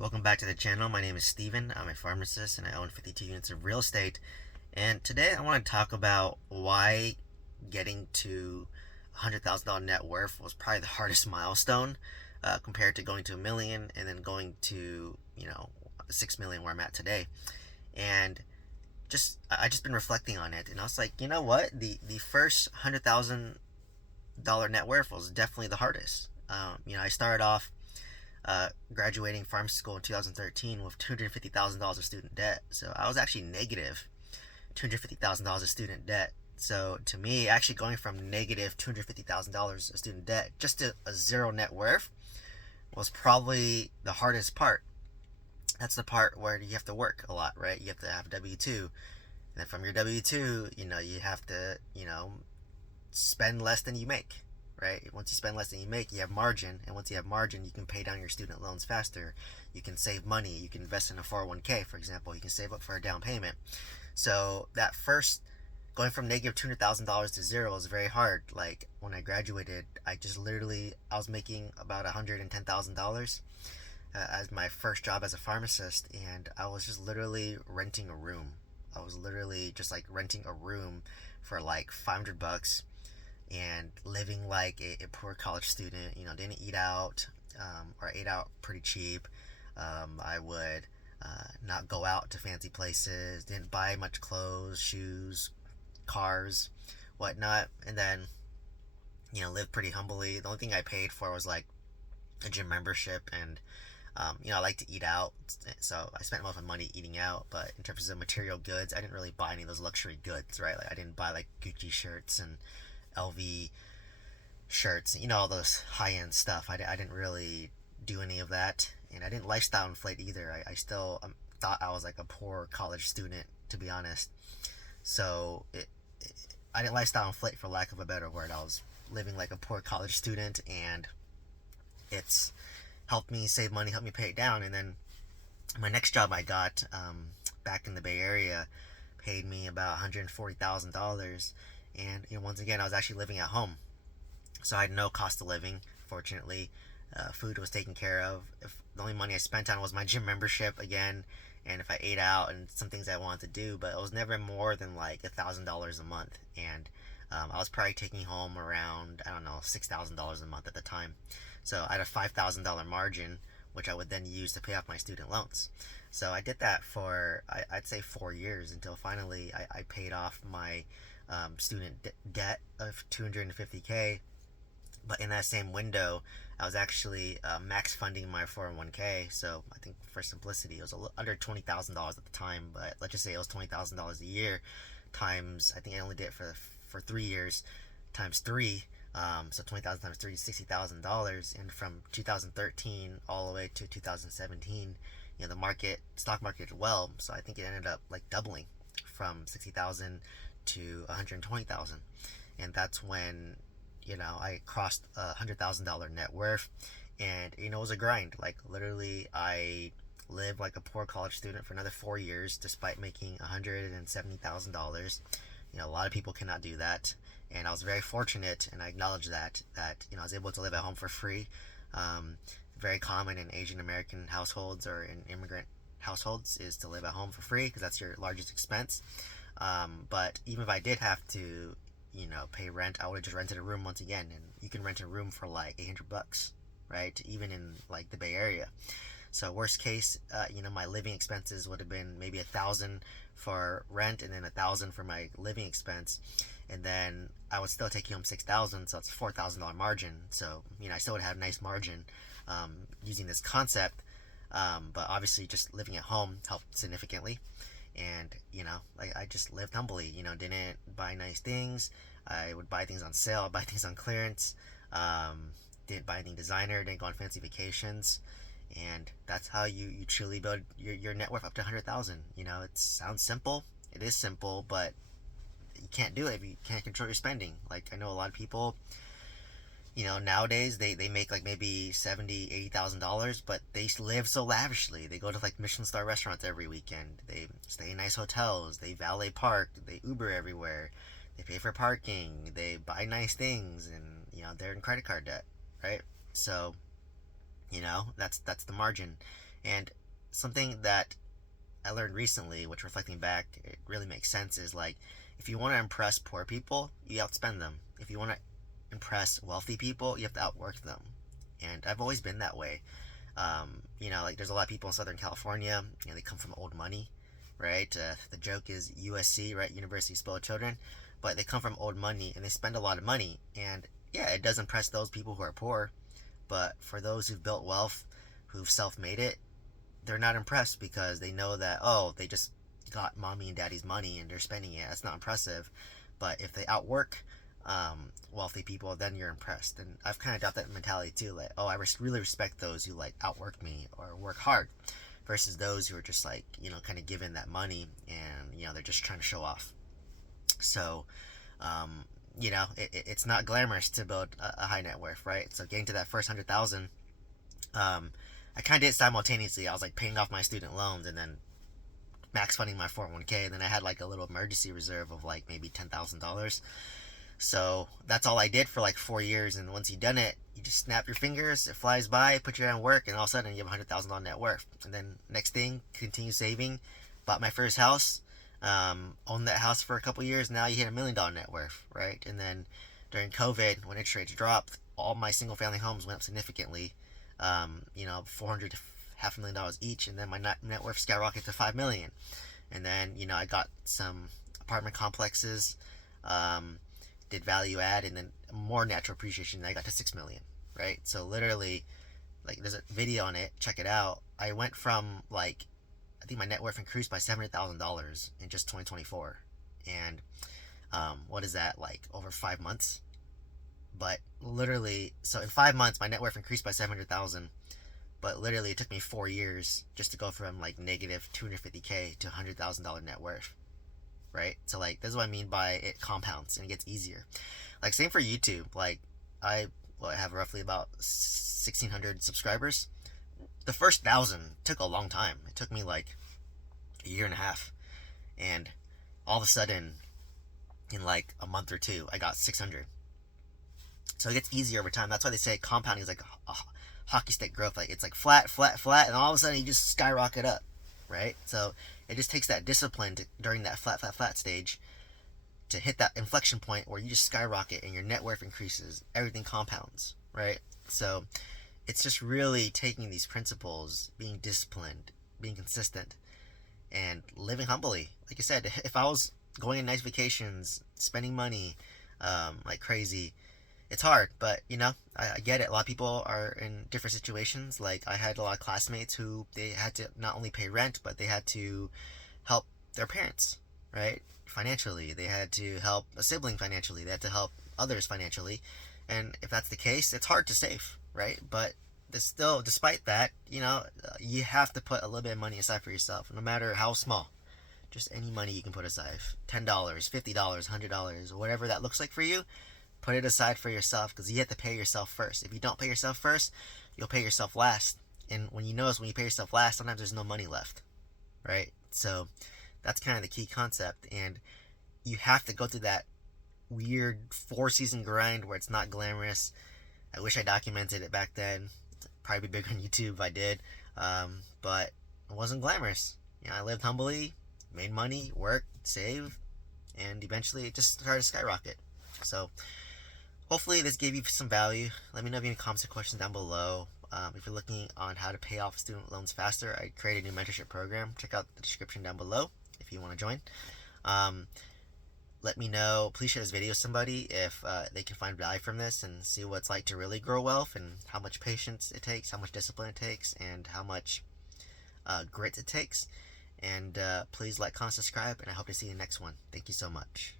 Welcome back to the channel. My name is Steven. I'm a pharmacist and I own 52 units of real estate. And today I want to talk about why getting to $100,000 net worth was probably the hardest milestone compared to going to a million and then going to, 6 million where I'm at today. And I just been reflecting on it and I was like, you know what? The first $100,000 net worth was definitely the hardest. I started off graduating pharmacy school in 2013 with $250,000 of student debt. So I was actually negative $250,000 of student debt. So to me, actually going from negative $250,000 of student debt just to a zero net worth was probably the hardest part. That's the part where you have to work a lot, right? You have to have W-2. And then from your W-2, you have to, spend less than you make, right? Once you spend less than you make, you have margin, and once you have margin, you can pay down your student loans faster. You can save money. You can invest in a 401k, for example. You can save up for a down payment. So that first going from negative $200,000 to zero was very hard. Like when I graduated, I was making about $110,000 as my first job as a pharmacist, and I was just literally renting a room. I was literally just like renting a room for like $500 and living like a poor college student. Didn't eat out, or I ate out pretty cheap. I would not go out to fancy places, didn't buy much clothes, shoes, cars, whatnot, and then lived pretty humbly. The only thing I paid for was like a gym membership, and I like to eat out, so I spent most of my money eating out. But in terms of material goods, I didn't really buy any of those luxury goods, right? Like I didn't buy like Gucci shirts and LV shirts, all those high end stuff. I didn't really do any of that, and I didn't lifestyle inflate either. I still thought I was like a poor college student, to be honest. So I didn't lifestyle inflate, for lack of a better word. I was living like a poor college student, and it's helped me save money, helped me pay it down. And then my next job I got back in the Bay Area paid me about $140,000, and once again I was actually living at home, so I had no cost of living. Fortunately, food was taken care of. If the only money I spent on was my gym membership again, and if I ate out and some things I wanted to do, but it was never more than like $1,000 a month, and I was probably taking home around, I don't know, $6,000 a month at the time. So I had a $5,000 margin, which I would then use to pay off my student loans. So I did that for, I'd say 4 years, until finally I paid off my student debt of $250K. But in that same window, I was actually max funding my 401k. So I think for simplicity, it was under $20,000 at the time, but let's just say it was $20,000 a year times, I think I only did it for 3 years, times three. So 20,000 times three is $60,000, and from 2013 all the way to 2017, the stock market did well. So I think it ended up like doubling from 60,000 to 120,000, and that's when I crossed $100,000 net worth. And it was a grind. Like literally, I lived like a poor college student for another 4 years, despite making $170,000. A lot of people cannot do that, and I was very fortunate, and I acknowledge that I was able to live at home for free. Very common in Asian American households or in immigrant households is to live at home for free because that's your largest expense. But even if I did have to pay rent, I would have just rented a room once again. And you can rent a room for like $800, right? Even in like the Bay Area. So worst case, my living expenses would have been maybe $1,000 for rent, and then $1,000 for my living expense, and then I would still take home $6,000, so it's a $4,000 margin. So I still would have a nice margin using this concept, but obviously just living at home helped significantly. And I just lived humbly. Didn't buy nice things. I would buy things on sale, buy things on clearance. Didn't buy anything designer, didn't go on fancy vacations. And that's how you truly build your net worth up to 100,000. It sounds simple. It is simple, but you can't do it if you can't control your spending. Like I know a lot of people, nowadays they make like maybe $70,000, $80,000, but they live so lavishly. They go to like Michelin star restaurants every weekend. They stay in nice hotels. They valet park. They Uber everywhere. They pay for parking. They buy nice things, and they're in credit card debt, right? So that's the margin. And something that I learned recently, which reflecting back, it really makes sense, is like if you want to impress poor people, you outspend them. If you want to impress wealthy people, you have to outwork them. And I've always been that way. Like there's a lot of people in Southern California, they come from old money, right? The joke is USC, right? University of Spoiled Children. But they come from old money and they spend a lot of money. And yeah, it does impress those people who are poor. But for those who've built wealth, who've self made it, they're not impressed because they know that, oh, they just got mommy and daddy's money and they're spending it. That's not impressive. But if they outwork wealthy people, then you're impressed. And I've kind of got that mentality too, like, oh, I really respect those who like outwork me or work hard versus those who are just like, kind of given that money and, they're just trying to show off. So, it's not glamorous to build a high net worth, right? So getting to that first 100,000, I kind of did it simultaneously. I was like paying off my student loans and then max funding my 401k, and then I had like a little emergency reserve of like maybe $10,000. So that's all I did for like 4 years. And once you've done it, you just snap your fingers, it flies by, put your hand on work, and all of a sudden you have $100,000 net worth. And then next thing, continue saving, bought my first house, owned that house for a couple years. Now you hit $1 million net worth, right? And then during COVID, when interest rates dropped, all my single family homes went up significantly. 400 to $500,000 each, and then my net worth skyrocketed to $5 million. And then I got some apartment complexes, did value add, and then more natural appreciation. And I got to $6 million, right? So literally, like there's a video on it. Check it out. I went from like, I think my net worth increased by $700,000 in just 2024, and what is that, like over 5 months? But literally, so in 5 months, my net worth increased by 700,000. But literally, it took me 4 years just to go from like negative 250K to $100,000 net worth, right? So like, this is what I mean by it compounds and it gets easier. Like same for YouTube. Like I have roughly about 1,600 subscribers. The first 1,000 took a long time. It took me like a year and a half, and all of a sudden, in like a month or two, I got 600. So it gets easier over time. That's why they say compounding is like a hockey stick growth. Like it's like flat, flat, flat, and all of a sudden you just skyrocket up, right? So it just takes that discipline during that flat, flat, flat stage to hit that inflection point where you just skyrocket and your net worth increases. Everything compounds, right? So it's just really taking these principles, being disciplined, being consistent, and living humbly. Like I said, if I was going on nice vacations, spending money like crazy, it's hard, but I get it. A lot of people are in different situations. Like I had a lot of classmates who they had to not only pay rent, but they had to help their parents, right? Financially. They had to help a sibling financially. They had to help others financially. And if that's the case, it's hard to save, right? But still, despite that, you have to put a little bit of money aside for yourself, no matter how small. Just any money you can put aside. $10, $50, $100, whatever that looks like for you. Put it aside for yourself, because you have to pay yourself first. If you don't pay yourself first, you'll pay yourself last. And when you pay yourself last, sometimes there's no money left, right? So that's kind of the key concept. And you have to go through that weird 4-season grind where it's not glamorous. I wish I documented it back then. Probably be big on YouTube if I did. But it wasn't glamorous. I lived humbly, made money, worked, saved, and eventually it just started to skyrocket. So hopefully this gave you some value. Let me know if you have any comments or questions down below. If you're looking on how to pay off student loans faster, I created a new mentorship program. Check out the description down below if you want to join. Let me know. Please share this video with somebody if they can find value from this and see what it's like to really grow wealth, and how much patience it takes, how much discipline it takes, and how much grit it takes. And please like, comment, subscribe, and I hope to see you in the next one. Thank you so much.